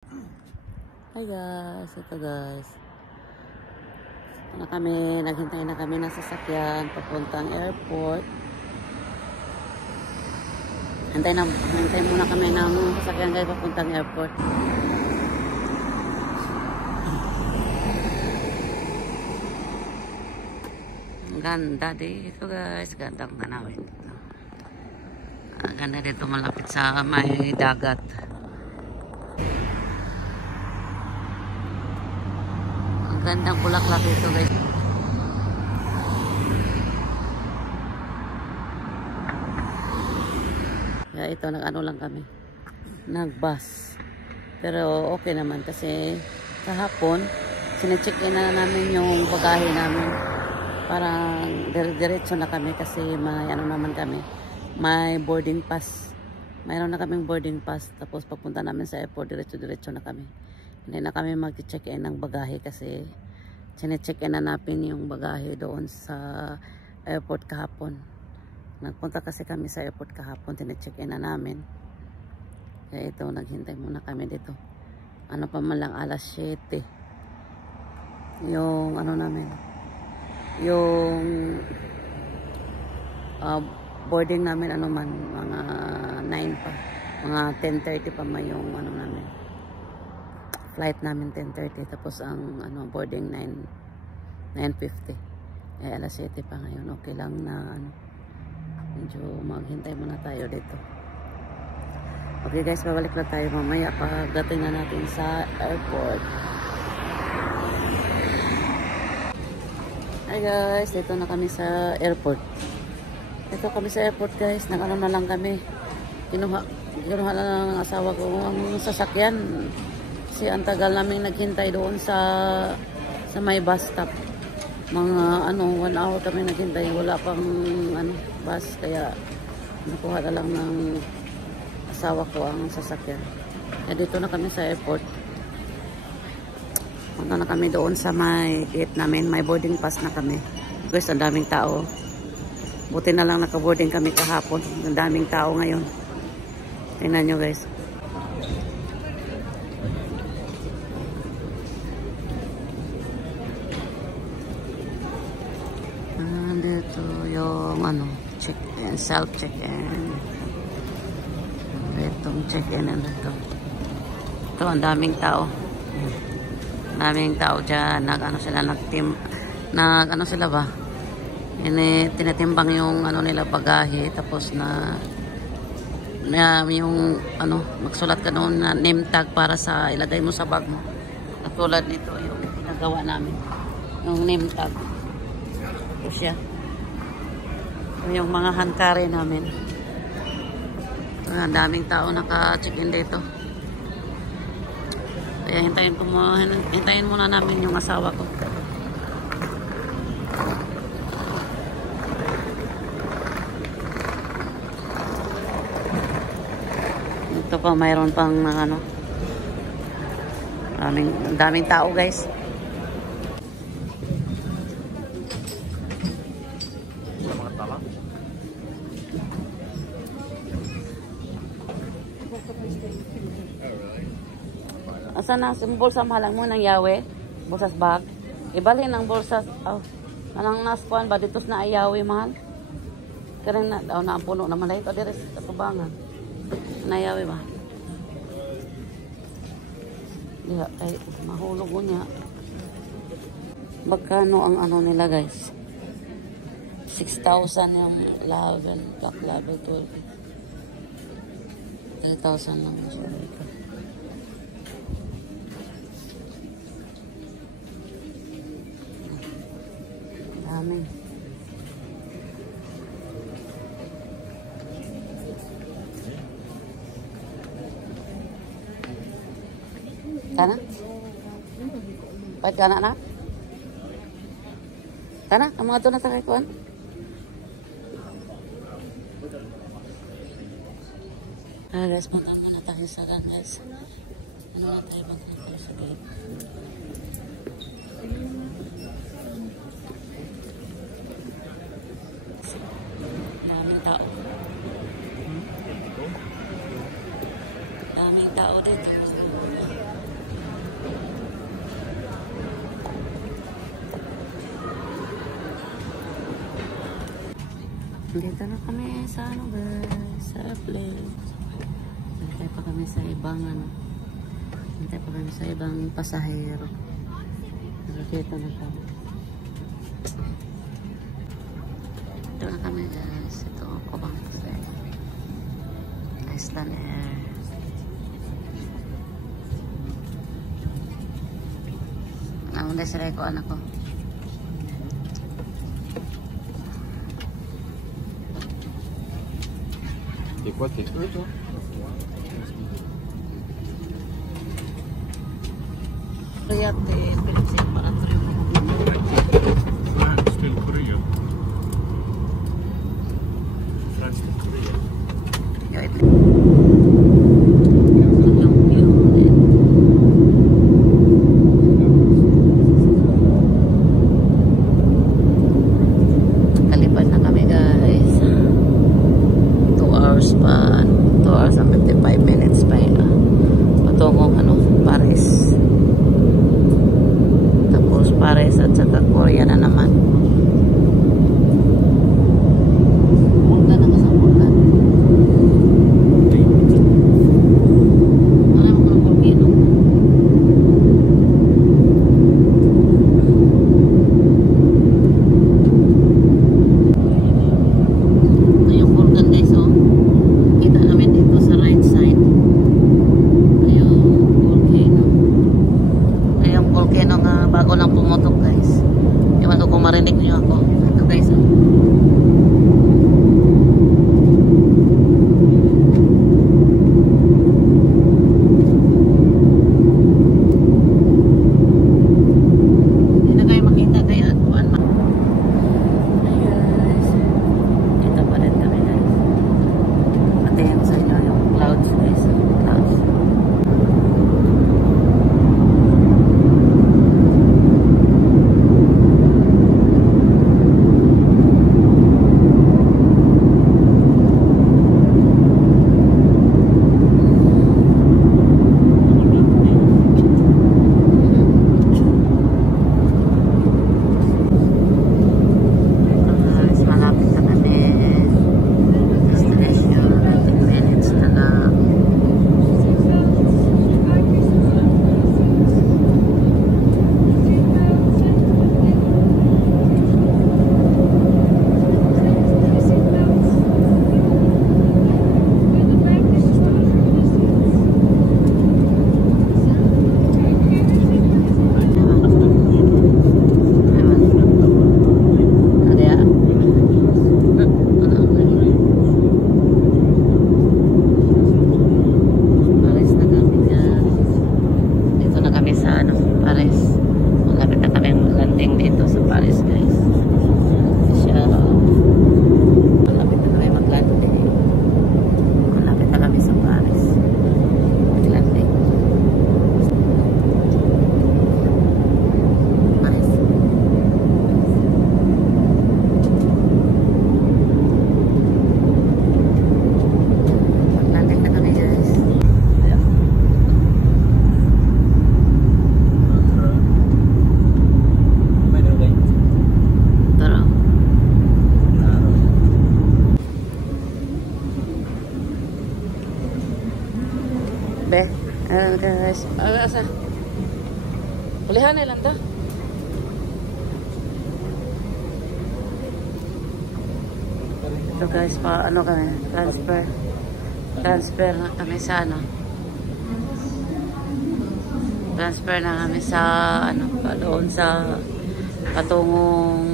Hi guys, ito guys. Naghintay na kami ng sasakyan papuntang airport. Hintay muna kami ng sasakyan guys papuntang airport. Ang ganda dito guys, gandang tanawin dito. Ang ganda dito, malapit sa may dagat. Gandang bulaklak ito guys. Kaya ito, nag-ano lang kami, nag-bus. Pero okay naman kasi kahapon sine-check-in na namin yung bagahe namin. Parang diretso na kami kasi may ano naman kami, may boarding pass. Mayroon na kaming boarding pass. Tapos pagpunta namin sa airport, diretso na kami. Hindi na kami mag-check-in ng bagahe kasi sine-check-in na natin yung bagahe doon sa airport kahapon. Nagpunta kasi kami sa airport kahapon, sine-check-in na namin. Kaya ito, naghintay muna kami dito. Ano pa man lang, alas 7. Yung ano namin, yung boarding namin ano man, mga 9 pa. Mga 10:30 pa may yung ano namin. Flight namin 10:30, tapos ang ano boarding 9:50. Eh alas 7 pa ngayon. Okay lang na ano, medyo maghintay muna tayo dito. Okay guys, babalik na tayo mamaya pagdating na natin sa airport. Hi guys, dito na kami sa airport. Dito kami sa airport guys, nag-ano na lang kami. Kinuha na lang ng asawa ko ang sasakyan. Kasi ang tagal namin naghintay doon sa may bus stop. Mga ano, 1 hour kami naghintay. Wala pang ano, bus. Kaya nakuha na lang ng asawa ko ang sasakyan. Kaya dito na kami sa airport. Punta na kami doon sa may gate namin. May boarding pass na kami. Guys, ang daming tao. Buti na lang naka-boarding kami kahapon. Ang daming tao ngayon. Tingnan nyo guys. Dito yung ano, check-in, self-check-in. Itong check-in na ito. Ito, ang daming tao. Daming tao dyan. Nag-ano sila, nag-ano sila ba? Tinatimbang yung ano nila bagahe. Tapos yung ano, magsulat ka noon na name tag para sa ilagay mo sa bag mo. Katulad nito yung ginagawa namin. Yung name tag. Ito siya. Yung mga hand carry namin. Ang daming tao naka-check-in dito. Kaya hintayin muna namin yung asawa ko. Ito pa, mayroon pang ano. Daming tao guys. Asan na yung bulsa mahalang mo ng yawe? Bulsas bag? Ibalhin ang bulsas. Oh, anang naskuan ba? Ditos na ay yawe mahal? Kaya na, naapuno naman na ito. Diris, katubangan. Na yawe ba? Diba, ay mahulog ko niya. Magkano ang ano nila guys? 6,000 yung level, top level 12. 3,000 lang. Sorry ko. Dami. Tana? Pahit ka na? Tana? Ang mga doon na takay kuhan? Guys, punta muna tayo sa guys. Ano na tayo bang tayo sa gate? Daming tao. Daming tao dito. Dito na kami sa ano guys, sa airplane. Hintay pa kami sa ibang ano. Hintay pa kami sa ibang pasahero. Pero dito na kami. Dito na kami guys. Ito ako bang kasi. Iceland Air. Ang desire ko anak ko. C'est quoi tes cheveux, toi? Korea te Philippines para France till Korea. France till Korea. yo ito. Kalipad na kami guys. 2 hours pa. 2 hours and 55 minutes pa yun. Patungong ano, Paris. Tapos Paris at saka Korea na naman. Punta na ka sa Bulgan. Alam mo kung volcano. Ito yung Bulgan guys oh. Kita namin dito sa right side. Ito yung volcano. Ito yung volcano nga bago lang pumutok guys. Ewan ko kung marinig niyo ako. Ito guys oh. Hindi na kayo makita kaya kuan ma. Guys. Kita pa rin kami guys. Pati yung sa inyo yung clouds guys. Clouds. Guys, malapit na kami. Destination, 10 minutes na lang. Paris na kami guys. Dito na kami sa ano, Paris. Malapit na kami landing dito sa Paris guys. Siya, malapit na kami mag-landing. Malapit na kami sa Paris. Mag-landing. Nice. Mag-landing na kami guys. Tara. Be, ayan guys. Asa? Ulihan na lang ta. Ito guys, pa ano kami, transfer na kami sa ano. Transfer na kami sa ano, doon sa patungong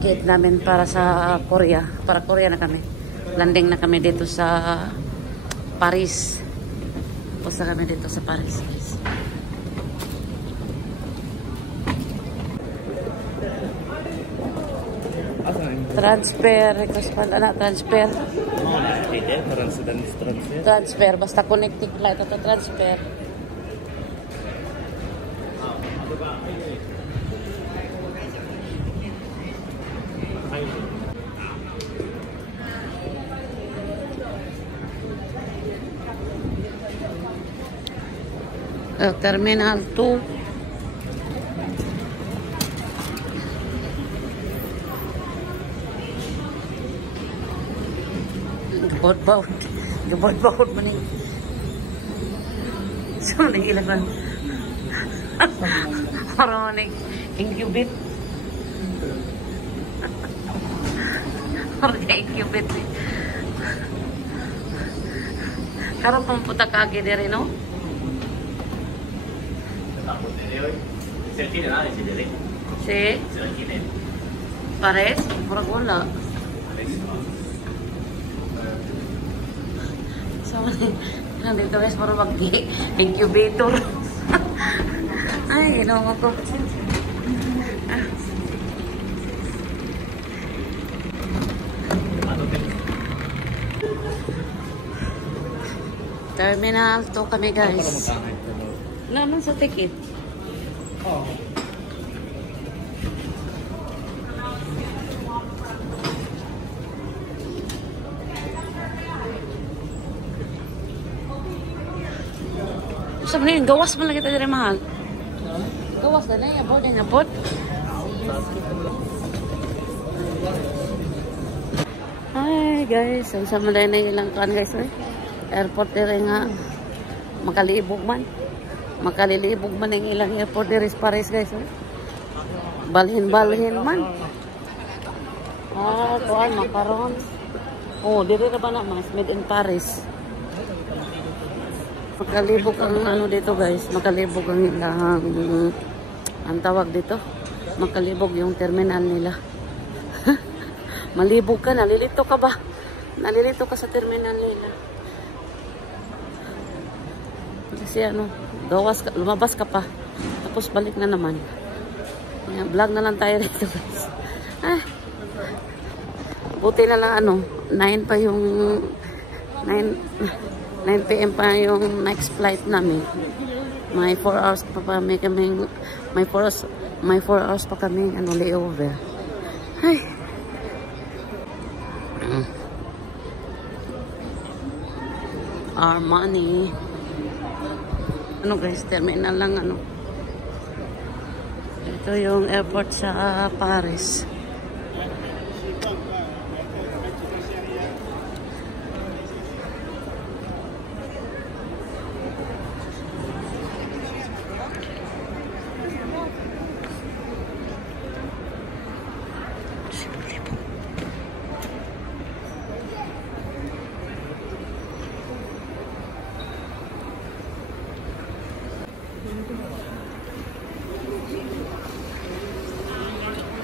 gate namin para sa Korea. Para Korea na kami. Landing na kami dito sa Paris. Tapos na kami dito sa Paris guys. Transfer, request pa na transfer. Transfer, basta connecting flight ito transfer. Terminal 2. Gabot-bawot. Gabot-bawot man eh. So, nag-ilang lang. Parang nag-incubate. Parang nag-incubate eh. Karang pamputa ka agad rin, no? Si? Pares? Parang wala. So, nandito guys, parang mag-incubator. Ay, ino ko. Terminal 2 kami guys. Naman sa ticket. Oh. Sabi na yun, gawas mo lang kita diri mahal. Gawas na na, abot na abot. Hi guys, ang samalay na ilang kan guys eh. Airport diri nga makalibog man. Makalilibog man ang ilang airport diri sa Paris guys eh. Balhin-balhin man. Ah, kuan makaron. Oh, diri na ba na mas made in Paris. Makalibog ang ano dito guys, makalibog ang ilang ang tawag dito. Makalibog yung terminal nila. Malibog ka, nalilito ka ba? Nalilito ka sa terminal nila. Kasi ano, gawas ka, lumabas ka pa. Tapos balik na naman. Vlog na lang tayo dito guys. Buti na lang ano, 9 pa yung 9 PM pa yung next flight namin. May 4 hours pa may kaming may 4 hours pa kaming ano layover. Ay. Armani. Ano guys, terminal lang ano. Ito yung airport sa Paris.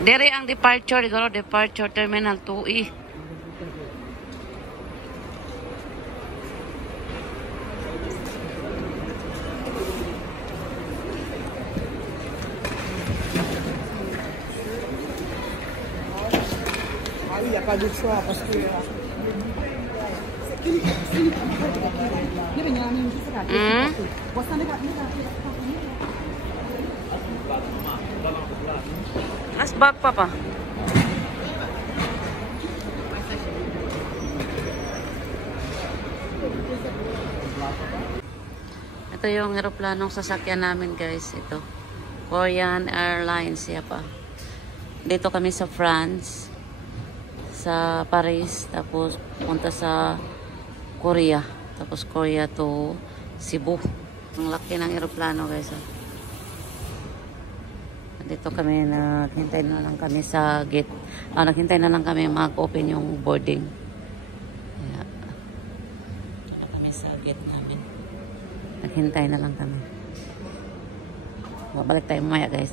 Dere ang departure, siguro departure terminal 2E. Il n'y a pas d'autre choix parce que As bag pa pa. Ito yung eroplanong sasakyan namin guys. Ito. Korean Airlines. Siya pa. Dito kami sa France. Sa Paris. Tapos punta sa Korea. Tapos Korea to Cebu. Ang laki ng eroplano guys. Dito kami, naghintay na lang kami sa gate. Naghintay na lang kami mag-open yung boarding. Kaya, dito kami sa gate namin. Naghintay na lang kami. Babalik tayo mamaya guys.